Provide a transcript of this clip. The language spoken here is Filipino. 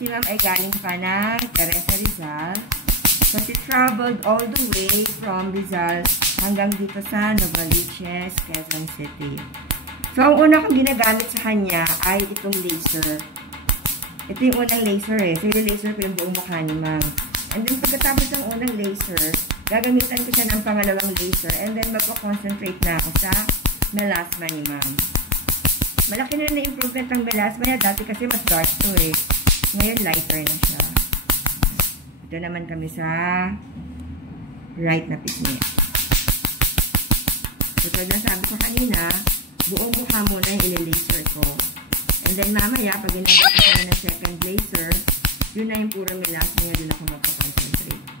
Si ma'am ay galing pa ng Teresa Rizal. So, she traveled all the way from Rizal hanggang dito sa Novaliches, Quezon City. So, ang una kong ginagamit sa kanya ay itong laser. Ito yung unang laser eh. So, yung laser ko yung buong mukha ni ma'am. And then, pagkatapos ng unang laser, gagamitan ko siya ng pangalawang laser. And then, magpo-concentrate na ako sa melasma ni ma'am. Malaki na na-improvement ang melasma niya. Dati kasi mas dark to eh. Ngayon, lighter na siya. Ito naman kami sa right na pisngi. So, ito na sabi ko kanina, buong mukha muna yung ili-laser ko. And then, mamaya, pag ginagawa ko na ng second laser, yun na yung puro melasma niya, doon ako magpakonsentrate.